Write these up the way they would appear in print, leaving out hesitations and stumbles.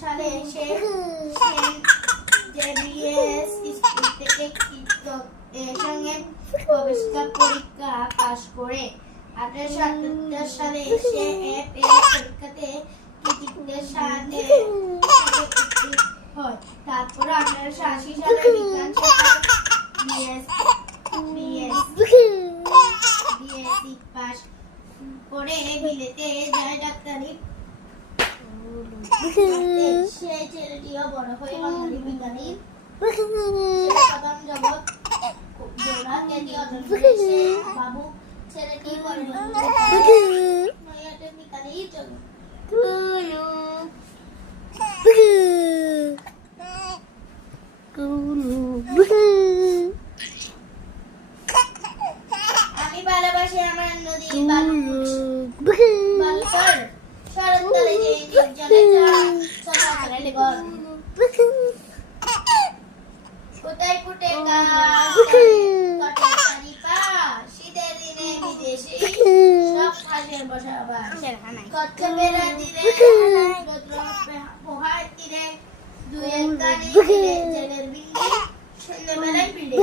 সালে সে Saint Xavier's school থেকে এর সঙ্গে প্রবেশিকা পরীক্ষা পাশ করে 1878 সালে সে FA পরীক্ষাতে কৃতিত্বের সাথে উত্তীর্ণ হয়। তারপর 1880 সালে বিজ্ঞান শাখায় বিএসসি পাশ করে বিলেতে যায় ডাক্তারি সে ছেলেটিও বড় হয়ে বাঙালি বিজ্ঞানী সাধারণ জগৎ জোড়া খ্যাতি অর্জন করেছে। বাবু ছেলেটি বড় বিজ্ঞানী জগৎ আমি ভালোবাসি আমার নদী বালুচর শরৎকালে যে নির্জনে চলাচলে ঘর কোথায় ফুটে গাছ কাটে চারিপা শীতের দিনে বিদেশে সব হাসের বসাবার কচ্ছপেরা দিলে পোহার তীরে দুয়ের কানে জেলের বিন্দি সন্ধ্যেবেলায় বিড়ে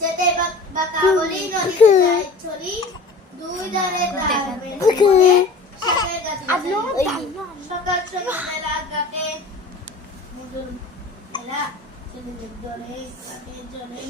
যেতে বাঁকা বলি নদীতে যায় ছড়ি দুই ধারে সকাল সন্ধ্যা ঘাটে মুজুর মেলা ছেলেদের জলে ঘাটে জলে